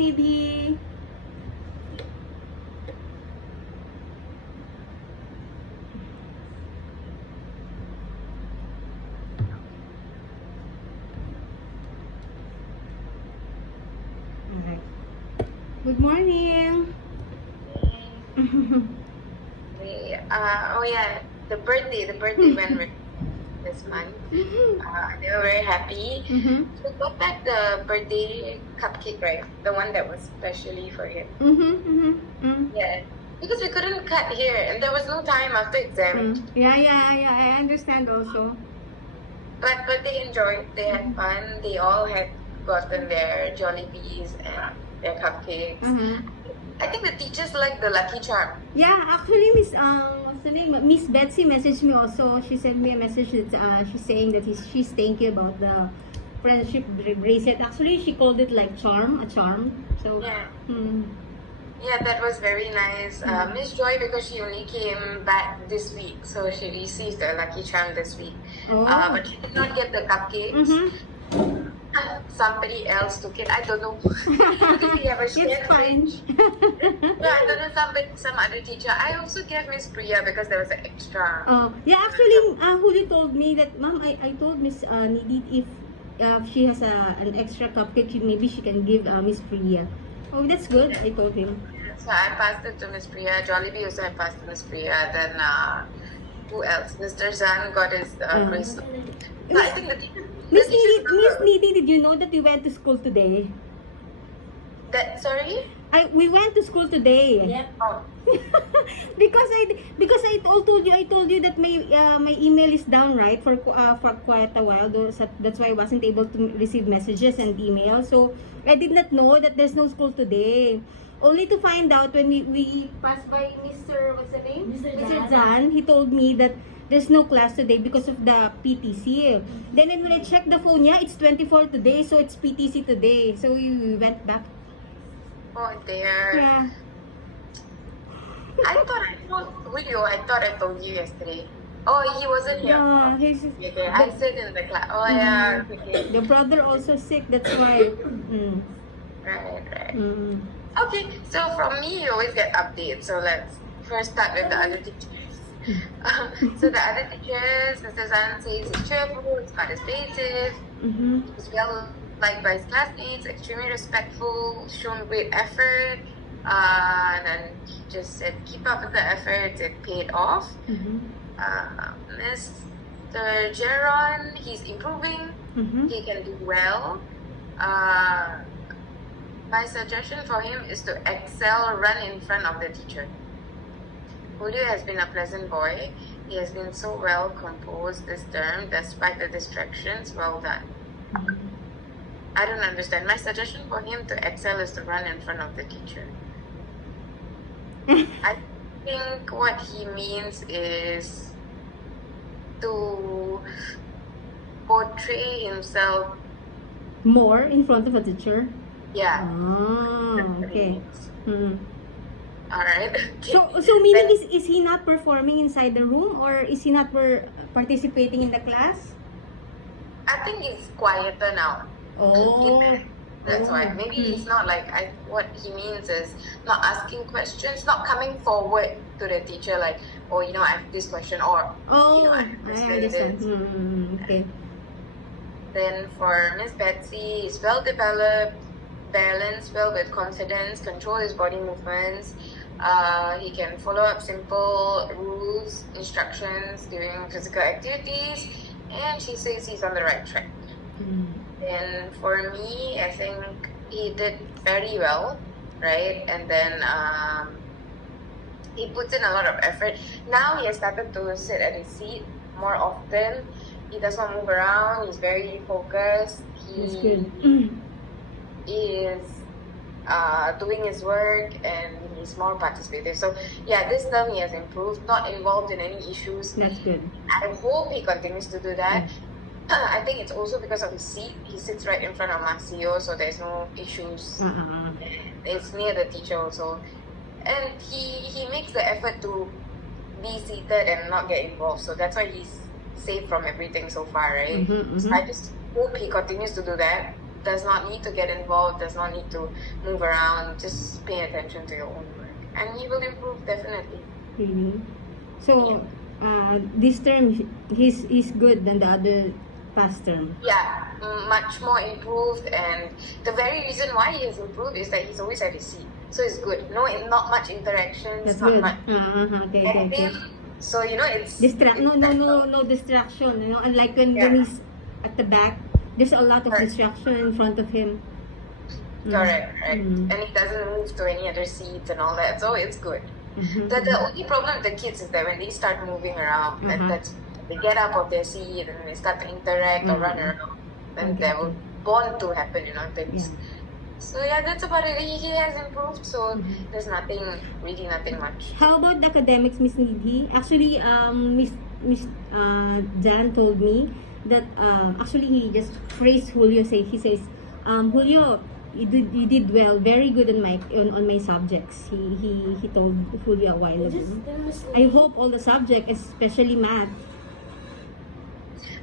Nidhi. Alright. Good morning. Oh yeah, the birthday went really this month. They were very happy. Mm-hmm. So we got back the birthday cupcake, right? The one that was specially for him. Yeah, because we couldn't cut here, and there was no time after exam. Yeah, I understand also. But they enjoyed. They had fun. They all had gotten their Jollibees and their cupcakes. I think the teachers like the Lucky Charm. Yeah, actually, what's the name? Miss Betsy messaged me also. She sent me a message that she's saying that she's thank you about the friendship bracelet. Actually, she called it like a charm. So Yeah. mm. Yeah, that was very nice. Miss Joy, because she only came back this week, so she received a Lucky Charm this week. Oh. But she did not get the cupcakes. Somebody else took it. I don't know. Because we have a shared It's fine. Yeah, I don't know, some other teacher. I also gave Miss Priya because there was an extra. Oh, yeah, actually, Huli told me that, Ma'am, I told Miss Nidhi if she has an extra cupcake, maybe she can give Miss Priya. Oh, that's good, I told him. So I passed it to Miss Priya. Jollibee also I passed to Miss Priya. Then who else? Mr. Zan got his bracelet. So I think Miss Nidhi, did you know that we went to school today? Sorry? We went to school today. Yep. Oh. because I told you that my email is down, right, for quite a while. That's why I wasn't able to receive messages and emails. So I did not know that there's no school today. Only to find out when we passed by Mr. What's the name? Mr. Zan. He told me that there's no class today because of the PTC. Then when I checked the phone, yeah, it's 24 today, so it's PTC today. So we went back. Oh dear. Yeah. I thought I told you yesterday. Oh, he wasn't here. Yeah, he's Okay, I said in the class. Oh yeah. Okay. the brother also sick. That's why. Right. Mm. Okay, so from me, you always get updates. So let's first start with the other teachers. So the other teachers, Mr. Zan says he's cheerful, he's participative, he's well liked by his classmates, extremely respectful, shown great effort, and then he just said keep up with the effort, it paid off. Mr. Jeron, he's improving, he can do well. My suggestion for him is to excel, run in front of the teacher. Julio has been a pleasant boy. He has been so well composed this term despite the distractions. Well done. I don't understand. My suggestion for him to excel is to run in front of the teacher. I think what he means is to portray himself More in front of a teacher. Yeah. Ah, okay. Alright. So meaning is he not performing inside the room, or is he not participating in the class? I think he's quieter now. Oh. That's why. Maybe it's not like what he means is not asking questions, not coming forward to the teacher like, oh, I have this question, or I I understand. Okay. Then for Miss Betsy, he's well developed, balanced well with confidence, control his body movements. He can follow up simple rules, instructions during physical activities, and she says he's on the right track. And for me, I think he did very well, right? And then he puts in a lot of effort. Now he has started to sit at his seat more often. He does not move around. He's very focused. That's good. Is doing his work, and he's more participative. So yeah, this term he has improved, not involved in any issues. That's good. I hope he continues to do that. I think it's also because of his seat. He sits right in front of Marcio, so there's no issues. It's near the teacher also. And he makes the effort to be seated and not get involved. So that's why he's safe from everything so far, right? So I just hope he continues to do that. does not need to get involved, does not need to move around. Just pay attention to your own work, and he will improve definitely. Really? So, this term, he's good than the other past term. Yeah, much more improved, and the very reason why he has improved is that he's always at his seat, so it's good. No, not much interactions, That's not good. much Okay. active. So it's No distraction. You know, unlike when he's at the back, there's a lot of Correct. distraction in front of him. Correct. Mm. And he doesn't move to any other seats and all that, so it's good. Mhm. The only problem with the kids is that when they start moving around, that's they get up off their seat and they start to interact or run around, then Okay, there will bond to happen, things. Yeah. So yeah, that's about it. He has improved, so Mhm. there's really nothing much. How about the academics, Miss Nidhi? Actually, Miss Jan told me that actually he just praised Julio. He says, Julio, you did well, very good on my subjects. He told Julio a while ago. I hope all the subjects, especially math.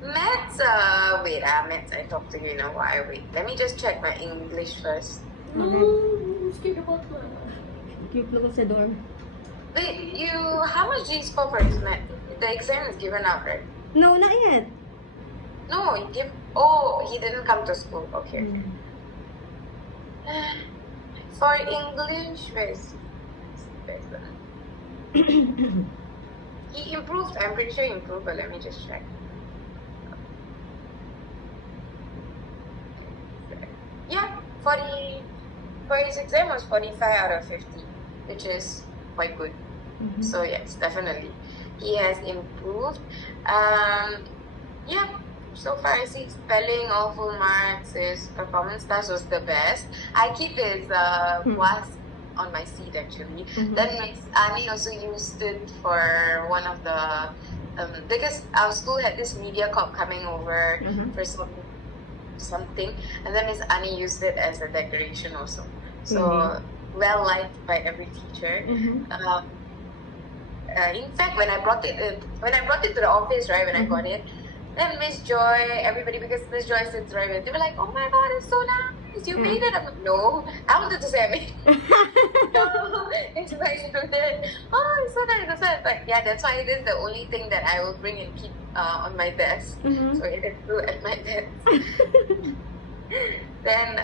Maths, maths, I talked to you in a while. Wait, let me just check my English first. Skip about na. Cute look sa dorm. Wait, how much do you score for his math? The exam is given out, right? No, not yet. No, he didn't come to school. Okay. For English, where's the... He improved. I'm pretty sure he improved, but let me just check. Yeah, for his exam was 45 out of 50, which is quite good. So yes, definitely, he has improved. Yeah, so far I see spelling all full marks. His performance test was the best. I keep his was on my seat actually. Then Miss Annie also used it for one of the because our school had this media corp coming over for something, and then Miss Annie used it as a decoration also. So well liked by every teacher. In fact, when I brought it to the office, right, when I got it, then Miss Joy, everybody, because Miss Joy sits right with, they were like, "Oh my God, it's so nice! You made it!" I'm like, "No, I wanted to say I made it." No, it's my student. Oh, it's so nice. It's so nice. But yeah, that's why it is the only thing that I will bring and keep on my desk. So it is true at my desk. Then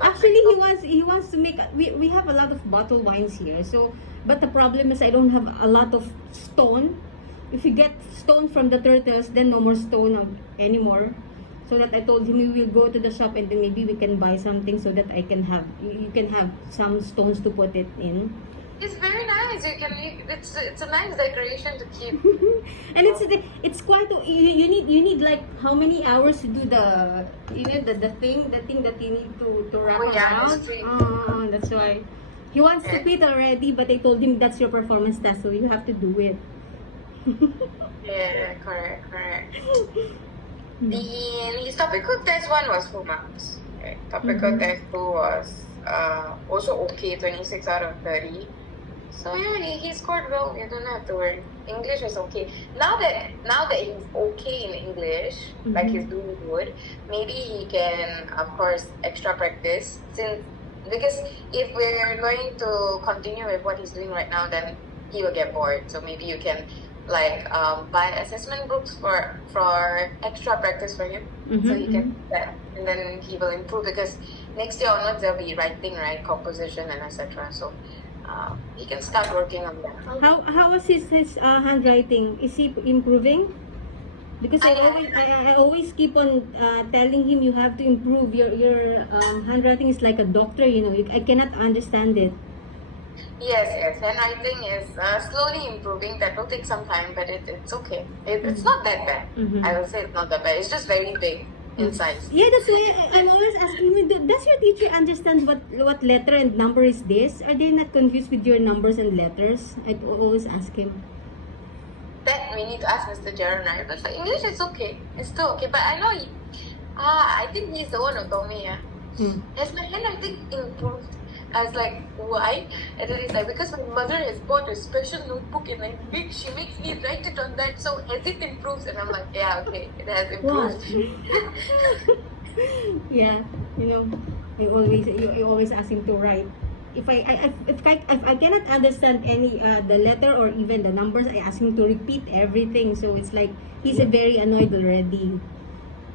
Actually, he wants to make. We have a lot of bottled wines here. So, but the problem is I don't have a lot of stone. If you get stone from the turtles, then no more stone anymore. So that I told him we will go to the shop and then maybe we can buy something so that I can have you can have some stones to put it in. It's very nice. It's a nice decoration to keep. And it's quite you need like how many hours to do the the thing that you need to wrap around. That's why he wants to quit already, but I told him that's your performance test, so you have to do it. Yeah, correct. His topical test one was full marks. Okay. Topical test 2 was also okay, 26 out of 30. So yeah, he scored well. You don't have to worry. English is okay. Now that he's okay in English, like he's doing good, maybe he can, of course, extra practice. Because if we're going to continue with what he's doing right now, then he will get bored. So maybe you can buy assessment books for extra practice for him, so he can do that, and then he will improve, because next year onwards there'll be writing, right, composition and etc. So he can start working on that. How was his handwriting? Is he improving? Because I always keep on telling him you have to improve your handwriting is like a doctor, I cannot understand it. Yes, handwriting is slowly improving. That will take some time, but it's okay. It's not that bad. I will say it's not that bad. It's just very big in size. Yeah, that's why I'm always asking him, does your teacher understand what letter and number is this? Are they not confused with your numbers and letters? I always ask him. That we need to ask Mr. Jaron, right? But for English, it's okay. It's still okay. But I know I think he's the one who told me, has my handwriting improved? I was like, why? And then he's like, because my mother has bought a special notebook and she makes me write it on that, so as it improves. And I'm like, yeah, okay, it has improved. Yeah, you know, you always ask him to write. If I cannot understand any the letter or even the numbers, I ask him to repeat everything. So it's like he's a very annoyed already.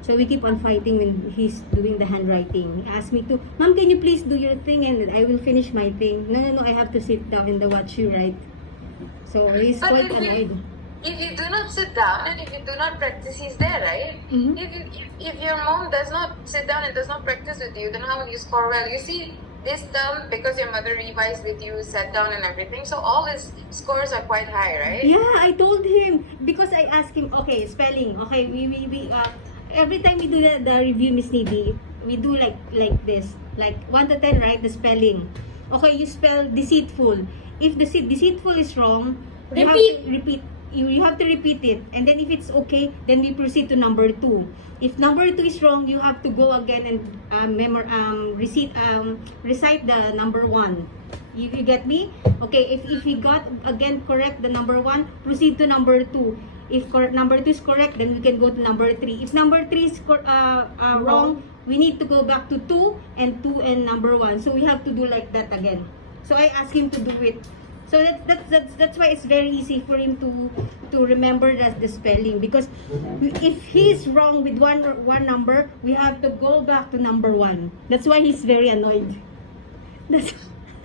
So we keep on fighting when he's doing the handwriting. He asked me to, Mom, can you please do your thing and I will finish my thing. No, no, no, I have to sit down and watch you write. So he's But quite annoyed. if you do not sit down and if you do not practice, he's there, right? Mhm. If your mom does not sit down and does not practice with you, then how will you score well? You see, this term, because your mother revised with you, sat down and everything, so all his scores are quite high, right? Yeah, I told him because I asked him, okay, spelling. Okay, we every time we do the review, Miss Nidhi, we do like this. Like 1 to 10, right? The spelling. Okay, you spell deceitful. If the deceitful is wrong, you have to repeat. You have to repeat it. And then if it's okay, then we proceed to number 2. If number 2 is wrong, you have to go again and recite the number 1. You get me? Okay, if you got again correct the number 1, proceed to number 2. If number 2 is correct, then we can go to number 3. If number 3 is wrong, we need to go back to 2 and number 1. So we have to do like that again. So I asked him to do it. So that's why it's very easy for him to remember the spelling, because if he's wrong with one number, we have to go back to number 1. That's why he's very annoyed. That's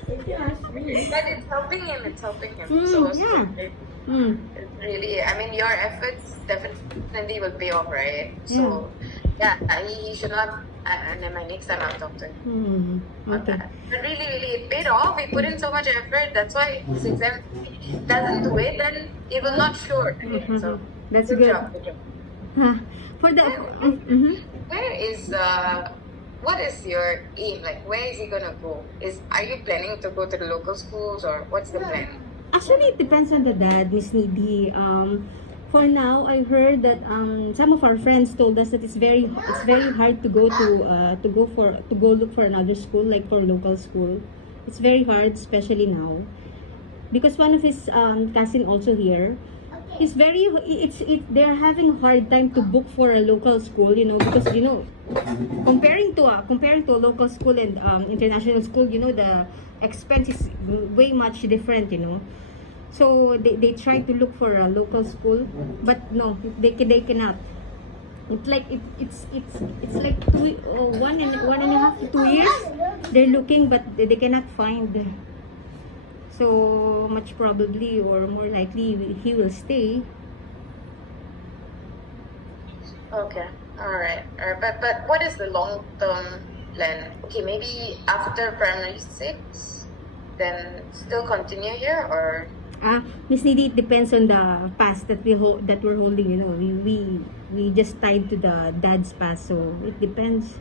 If you ask me. But it's helping him. It's helping him. yeah. It Mm. really, I mean, your efforts definitely will pay off, right? So, yeah, he should not. And then my next time I'll talk to him. Okay. But really, really, it paid off. He put in so much effort. That's why his exam doesn't do it, then it will not show. So That's good good. job. Good job. Huh. For the Where is what is your aim? Like, where is he gonna go? Are you planning to go to the local schools or what's the plan? Actually, it depends on the dad, Miss Nidhi. For now, I heard that some of our friends told us that it's very hard to go look for another school, like for local school. It's very hard, especially now, because one of his cousin also here. They're having a hard time to book for a local school, because comparing to a local school and international school, the expense is way much different. So they try to look for a local school, but no, they cannot. It's like it's like 1.5 to 2 years they're looking, but they cannot find. So much probably or more likely he will stay. Okay, all right. But what is the long term plan? Okay, maybe after primary 6, then still continue here, or Miss Nidhi, it depends on the pass that we're holding. We just tied to the dad's pass, so it depends.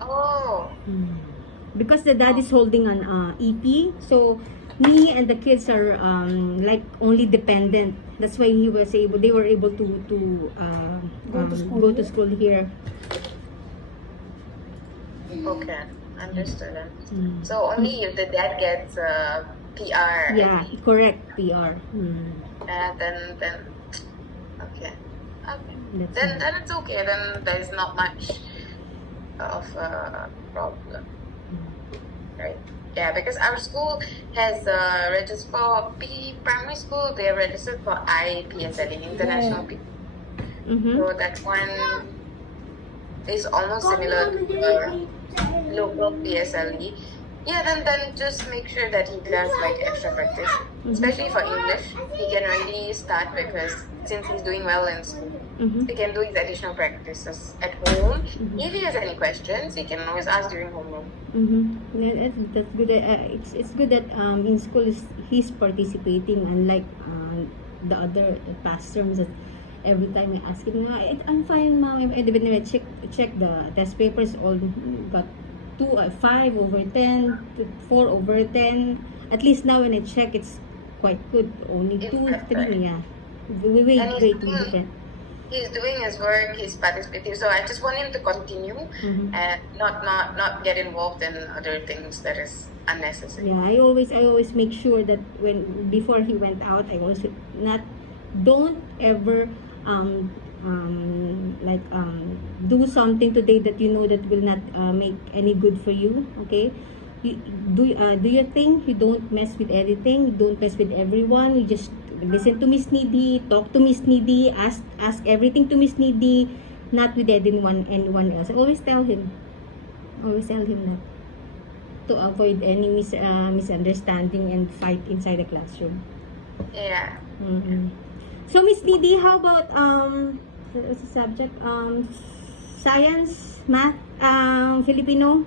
oh, Because the dad is holding an EP, so me and the kids are like only dependent. That's why they were able to go to school here. okay, understood. So only if the dad gets PR, Yeah, correct, PR. then okay, That's then it's okay. Then there's not much of a problem. Right. Yeah, because our school has registered for primary school. They are registered for IPSLE, International P. So that one is almost similar to local PSLE. Yeah, then just make sure that he does like extra practice, especially for English. He can already start because since he's doing well in school, he can do his additional practices at home. If he has any questions, he can always ask during homework. Yeah, that's good. It's good that in school he's participating, unlike the other past terms that every time I ask him, I'm fine, mom. And when I check the test papers, all got 5 over 10, 4 over 10. At least now when I check, it's quite good. Only It's 2, better. 3, yeah. Way And great different. he's doing his work, he's participating. So I just want him to continue and not get involved in other things that is unnecessary. Yeah, I always make sure that before he went out, I always don't ever do something today that you know that will not make any good for you. Okay, you do your thing. You don't mess with anything. You don't mess with everyone. You just listen to Miss Needy, talk to Miss Needy, ask everything to Miss Needy, not with anyone else. I always tell him that, to avoid any misunderstanding and fight inside the classroom. Yeah. Mm-hmm. So Miss Needy, how about what's the subject? Science, math, Filipino.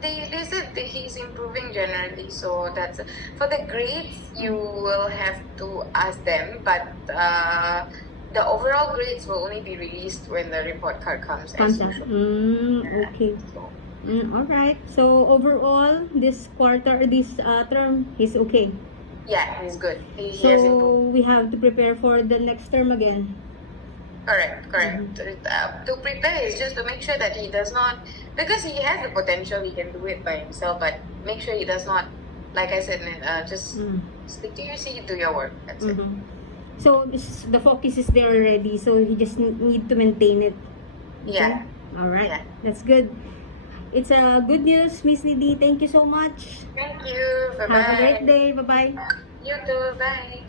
They said that he's improving generally, so that's for the grades. You will have to ask them, but the overall grades will only be released when the report card comes. As Concept. usual. Okay. So, All right. So overall, this quarter, this term, he's okay. yeah, he's good. He has So improved. we have to prepare for the next term again. Correct. To prepare is just to make sure that he does not, because he has the potential, he can do it by himself, but make sure he does not, like I said, just stick to your seat, do your work. That's it. Mm-hmm. So the focus is there already. So he just need to maintain it. Yeah. All right. Yeah. That's good. It's a good news, Miss Liddy. Thank you so much. Thank you. Bye bye. Have a great day. Bye bye. You too. Bye.